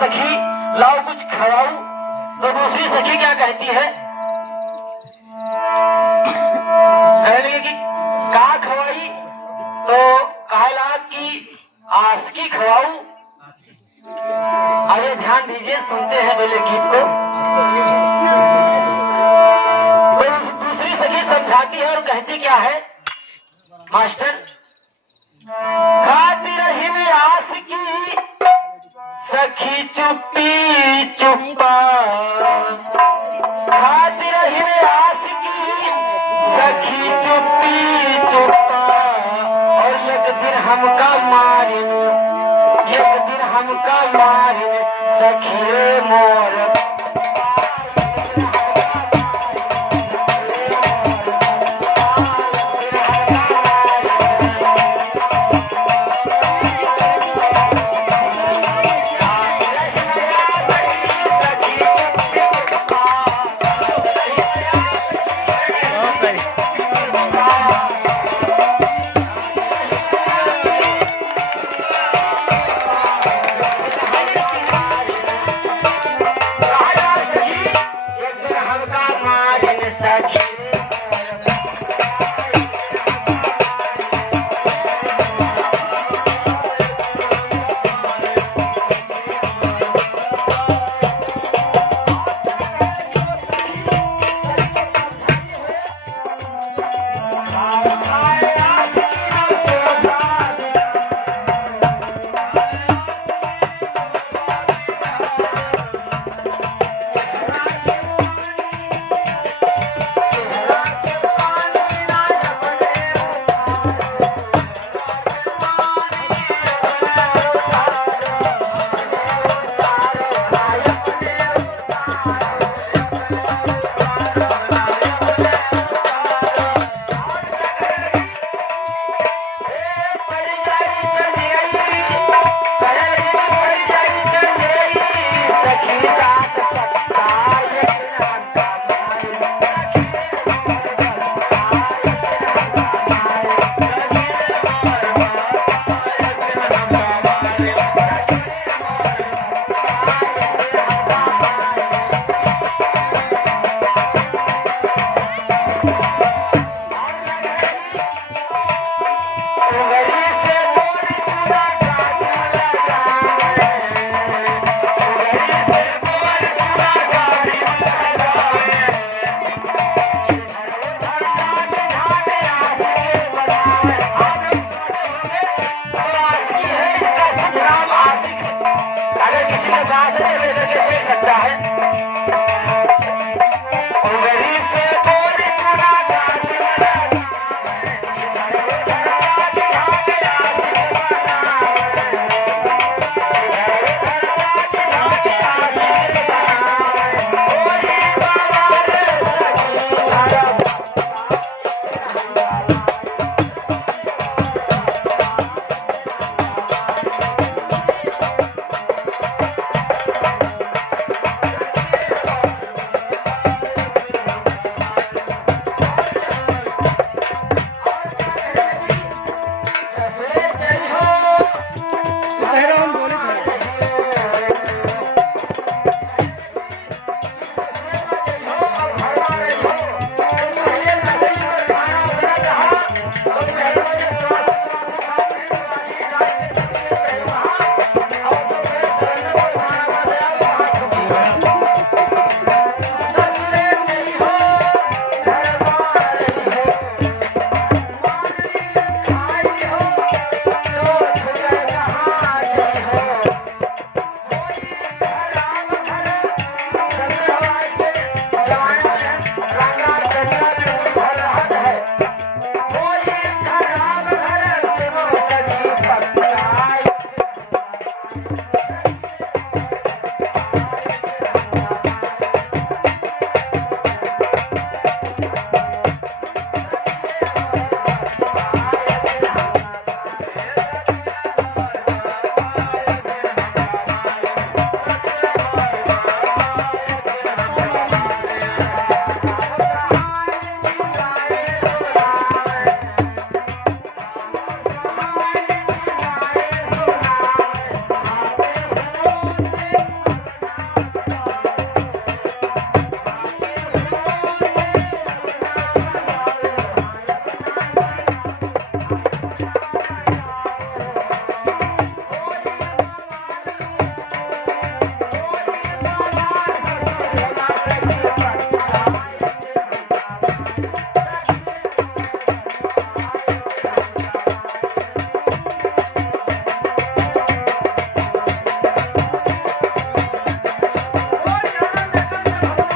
सखी लाओ कुछ खवाऊं। तो दूसरी सखी क्या कहती है, कहने लगी कि का खवाई, तो कहला कि आसकी खवाऊं। आइए ध्यान दीजिए, सुनते हैं पहले गीत को। तो दूसरी सखी समझाती है और कहती क्या है मास्टर, खाती रही में आस की सखी चुप्पी चुप्पा, खाती रही में आस की सखी चुप्पी चुप्पा, और एक दिन हमका मारिन, एक दिन हमका मारिन सखी मोर।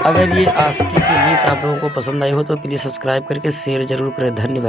अगर ये आशिकी के गीत आप लोगों को पसंद आए हो तो प्लीज़ सब्सक्राइब करके शेयर जरूर करें। धन्यवाद।